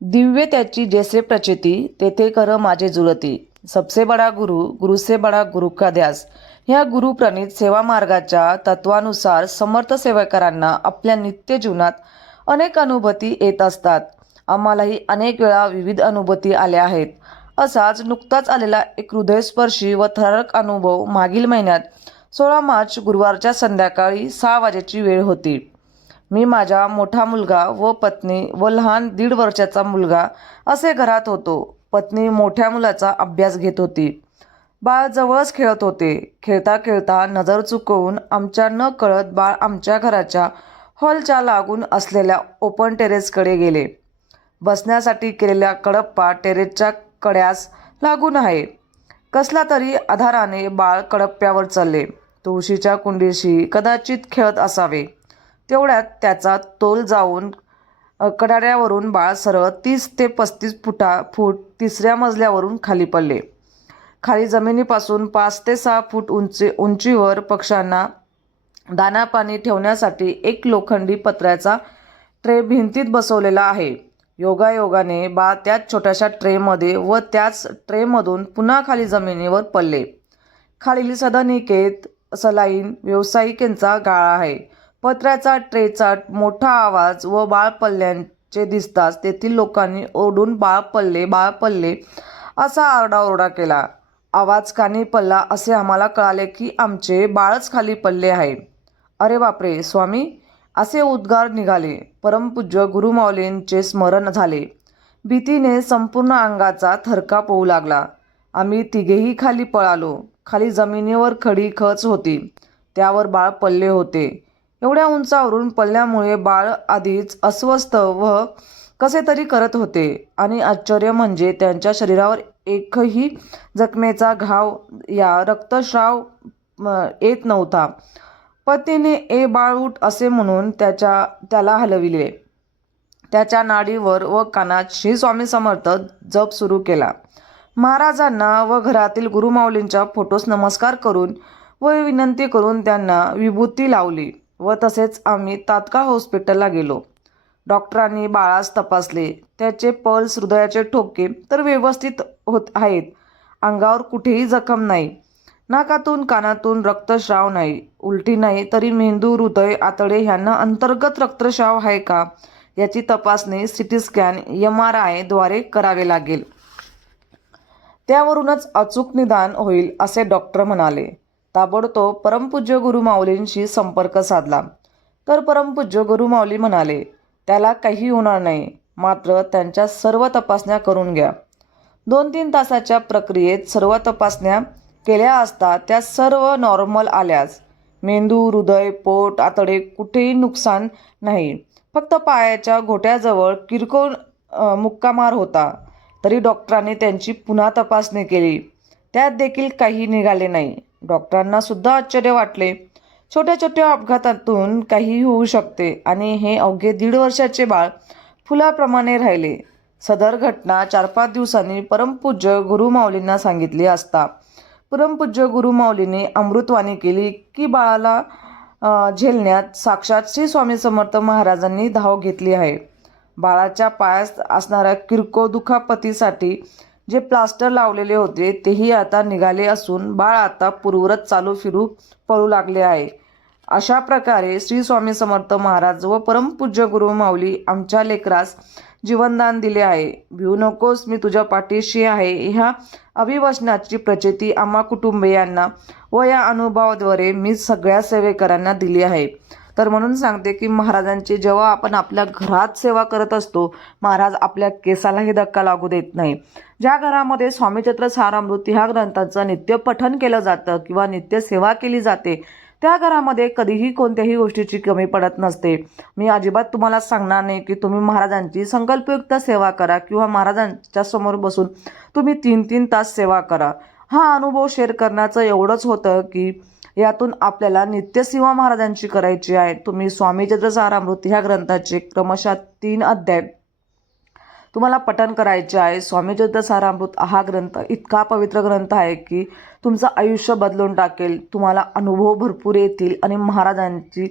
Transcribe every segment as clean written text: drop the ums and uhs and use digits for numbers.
दिव्य त्याची जैसे प्रचिती तेथे कर माझे जुळती। सबसे बडा गुरु गुरु से बडा गुरु का ध्यास। ह्या गुरुप्रणीत सेवा मार्गाच्या तत्वानुसार समर्थ सेवकांना आपल्या नित्य जीवनात अनेक अनुभूती येत असतात। आम्हालाही अनेक वेळा विविध अनुभूती आल्या आहेत। असाच नुकताच आलेला एक हृदयस्पर्शी व थरारक अनुभव मागील महिन्यात 16 मार्च गुरुवारच्या संध्याकाळी 6 वाजेची वेळ होती। मी माझा मोठा मुलगा व पत्नी व लहान 1.5 वर्षाचा मुलगा असे घरात होतो। पत्नी मोठ्या मुलाचा अभ्यास घेत होती। बाळ जवळच खेळत होते। खेळता खेळता नजर चुकवून आमच्या न कळत बाळ आमच्या घराच्या हॉलच्या लागून असलेल्या ओपन टेरेसकडे गेले। बसण्यासाठी केलेल्या कडप्पा टेरेसच्या कड्यास लागून आहे। कसला तरी आधाराने बाळ कडप्प्यावर चढले। तुळशीच्या कुंडीशी कदाचित खेळत असावे। तेवढ्यात त्याचा तोल जाऊन कडाड्यावरून बाळ सरळ 30 ते 35 फूट 3ऱ्या मजल्यावरून खाली पडले। खाली जमिनीपासून 5 ते 6 फूट उंचीवर पक्ष्यांना दाना पाणी ठेवण्यासाठी एक लोखंडी पत्र्याचा ट्रे भिंतीत बसवलेला आहे। योगायोगाने बाळ त्याच छोट्याशा ट्रेमध्ये व त्याच ट्रेमधून पुन्हा खाली जमिनीवर पडले। खालील सदनिकेत सलाईन व्यावसायिकांचा गाळा आहे। पत्र्याचा ट्रेचा मोठा आवाज व बाळ पडल्याचे दिसताच तेथील लोकांनी ओरडून बाळ पडले असा आरडाओरडा केला। आवाज कानी पडला असे आम्हाला कळाले की आमचे बाळच खाली पडले आहे। अरे बापरे स्वामी, असे उद्गार निघाले। परमपूज्य गुरुमाऊलींचे स्मरण झाले। भीतीने संपूर्ण अंगाचा थरकाप होऊ लागला। आम्ही तिघेही खाली पळालो। खाली जमिनीवर खडी खच होती, त्यावर बाळ पडले होते। एवढ्या उंचावरून पडल्यामुळे बाळ आधीच अस्वस्थ व कसे तरी करत होते आणि आश्चर्य म्हणजे त्याच्या शरीरावर एकही जखमेचा घाव या रक्तस्राव येत नव्हता। पत्नीने ए बाळ उठ असे म्हणून त्याला हलविले। त्याच्या नाडीवर व कानात श्री स्वामी समर्थ जप सुरू केला। महाराजांना व घरातील गुरुमाऊलींच्या फोटोस नमस्कार करून व विनंती करून त्यांना विभूती लावली व तसेच आम्ही तात्काळ हॉस्पिटलला गेलो। डॉक्टरांनी बाळास तपासले। त्याचे पल्स, हृदयाचे ठोके तर व्यवस्थित होत आहेत। अंगावर कुठेही जखम नाही। नाकातून कानातून रक्तस्राव नाही, उलटी नाही, तरी मेंदू, हृदय, आतडे ह्यांना अंतर्गत रक्तस्राव आहे का याची तपासणी सीटी स्कॅन MRI द्वारे करावे लागेल। त्यावरूनच अचूक निदान होईल असे डॉक्टर म्हणाले। ताबडतोब परमपूज्य गुरुमाऊलींशी संपर्क साधला तर परमपूज्य गुरुमाऊली म्हणाले त्याला काही होणार नाही, मात्र त्यांच्या सर्व तपासण्या करून घ्या। 2-3 तासाच्या प्रक्रियेत सर्व तपासण्या केल्या असता त्या सर्व नॉर्मल आल्याच। मेंदू, हृदय, पोट, आतडे कुठेही नुकसान नाही। फक्त पायाच्या घोट्याजवळ किरकोळ मुक्कामार होता। तरी डॉक्टरांनी त्यांची पुन्हा तपासणी केली, त्यात देखील काही निघाले नाही। डॉक्टरांना सुद्धा आश्चर्य वाटले। छोट्या छोट्या अपघातातून काहीही होऊ शकते आणि हे अवघे 1.5 वर्षाचे बाळ फुलाप्रमाणे राहिले। सदर घटना 4-5 दिवसांनी परमपूज्य गुरुमाऊलींना सांगितली असता परमपूज्य गुरुमाऊलींनी अमृतवाणी केली की बाळाला झेलण्यात साक्षात श्री स्वामी समर्थ महाराजांनी धाव घेतली आहे। बाळाच्या पायात असणाऱ्या किरकोळ दुखापतीसाठी जे प्लास्टर लावलेले होते तेही आता निघाले असून बाळ आता पूर्ववत चालू फिरू पळू लागले आहे। अशा प्रकारे श्री स्वामी समर्थ महाराज व परमपूज्य गुरुमाऊली आमच्या लेकरास जीवनदान दिले आहे। भिवू नकोस, मी तुझ्या पाठीशी आहे ह्या अभिवचनाची प्रचिती आम्हा कुटुंबियांना व या अनुभवाद्वारे मी सगळ्या सेवेकरांना दिली आहे। तर म्हणून सांगते की महाराजांची जेव्हा आपण आपल्या घरात सेवा करत असतो, महाराज आपल्या केसालाही धक्का लागू देत नाही। ज्या घरामध्ये स्वामीचरित्र सारामृत ह्या ग्रंथाचं नित्य पठण केलं जातं किंवा नित्य सेवा केली जाते त्या घरामध्ये कधीही कोणत्याही गोष्टीची कमी पडत नसते। मी अजिबात तुम्हाला सांगणार नाही की तुम्ही महाराजांची संकल्पयुक्त सेवा करा किंवा महाराजांच्या समोर बसून तुम्ही 3-3 तास सेवा करा। हा अनुभव शेअर करण्याचं एवढंच होतं की यातून आपल्याला नित्यसेवा महाराजांची करायची आहे। तुम्ही स्वामीचरित्र सारामृत ह्या ग्रंथाचे क्रमशः 3 अध्याय तुम्हाला पठण करायचे आहे। स्वामीचरित्र सारामृत हा ग्रंथ इतका पवित्र ग्रंथ आहे की तुमचं आयुष्य बदलून टाकेल। तुम्हाला अनुभव भरपूर येतील आणि महाराजांची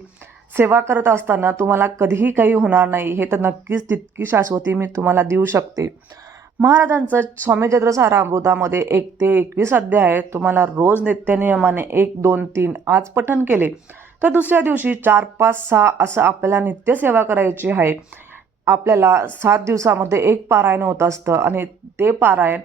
सेवा करत असताना तुम्हाला कधीही काही होणार नाही हे तर नक्कीच तितकी शाश्वती मी तुम्हाला देऊ शकते. महाराजांचं स्वामी चरित्र सारामृतामध्ये 1 ते 21 अध्याय तुम्हाला रोज नित्यनियमाने 1, 2, 3 आज पठण केले तर दुसऱ्या दिवशी 4, 5, 6 असं आपल्याला नित्यसेवा करायची आहे. आपल्याला 7 दिवसामध्ये एक पारायण होत असतं आणि ते पारायण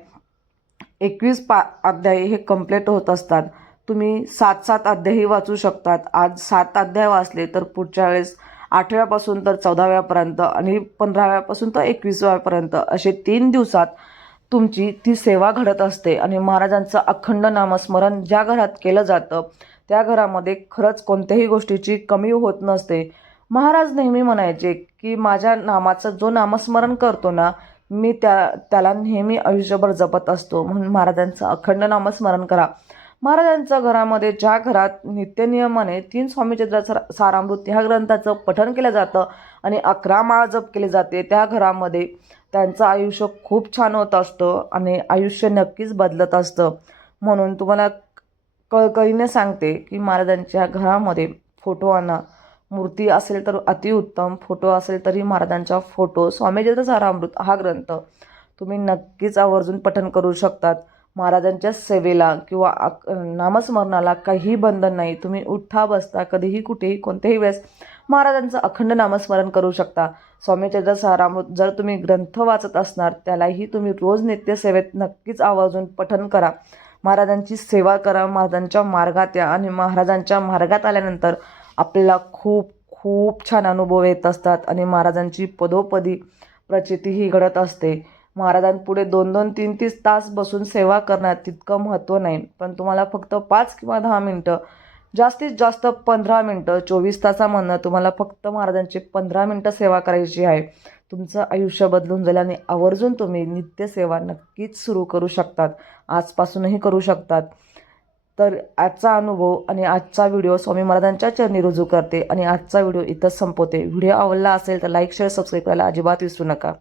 21 अध्याय हे कंप्लीट होत असतात. तुम्ही 7-7 अध्यायही वाचू शकतात. आज 7 अध्याय वाचले तर पुढच्या वेळेस 8व्यापासून तर 14व्यापर्यंत आणि 15व्यापासून तर 21व्यापर्यंत असे 3 दिवसात तुमची ती सेवा घडत असते. आणि महाराजांचं अखंड नामस्मरण ज्या घरात केलं जातं त्या घरामध्ये खरंच कोणत्याही गोष्टीची कमी होत नसते. महाराज नेहमी म्हणायचे की माझ्या नामाचं जो नामस्मरण करतो ना मी त्याला नेहमी आयुष्यभर जपत असतो. म्हणून महाराजांचं अखंड नामस्मरण करा. महाराजांच्या घरामध्ये ज्या घरात नित्यनियमाने 3 स्वामी चरित्र सारामृत ह्या ग्रंथाचं पठण केलं जातं आणि 11 माळ जप केले जाते त्या घरामध्ये त्यांचं आयुष्य खूप छान होत असतं आणि आयुष्य नक्कीच बदलत असतं. म्हणून तुम्हाला कळकळीने सांगते की महाराजांच्या घरामध्ये फोटो आणा. मूर्ती असेल तर अतिउत्तम, फोटो असेल तरी महाराजांचा फोटो. स्वामी चरित्र सारामृत हा ग्रंथ तुम्ही नक्कीच आवर्जून पठण करू शकतात. महाराजांच्या सेवेला किंवा नामस्मरणाला काहीही बंधन नाही. तुम्ही उठता बसता कधीही कुठेही कोणत्याही वेळेस महाराजांचं अखंड नामस्मरण करू शकता. स्वामी चरित्र सारामृत जर तुम्ही ग्रंथ वाचत असणार त्यालाही तुम्ही रोज नित्यसेवेत नक्कीच आवर्जून पठण करा. महाराजांची सेवा करा. महाराजांच्या मार्गात या आणि महाराजांच्या मार्गात आल्यानंतर आपल्याला खूप खूप छान अनुभव येत असतात आणि महाराजांची पदोपदी प्रचितीही घडत असते. महाराजांपुढे 2-2, 3-3 तास बसून सेवा करण्यात तितकं महत्त्व नाही, पण तुम्हाला फक्त 5 किंवा 10 मिनटं, जास्तीत जास्त 15 मिनटं, 24 तासामधनं तुम्हाला फक्त महाराजांची 15 मिनटं सेवा करायची आहे. तुमचं आयुष्य बदलून जाईल आणि आवर्जून तुम्ही नित्यसेवा नक्कीच सुरू करू शकतात. आजपासूनही करू शकतात. तर आजचा अनुभव आणि आजचा व्हिडिओ स्वामी महाराजांच्या चरणी रुजू करते आणि आजचा व्हिडिओ इथंच संपवते. व्हिडिओ आवडला असेल तर लाईक, शेअर, सबस्क्राईब करायला अजिबात विसरू नका.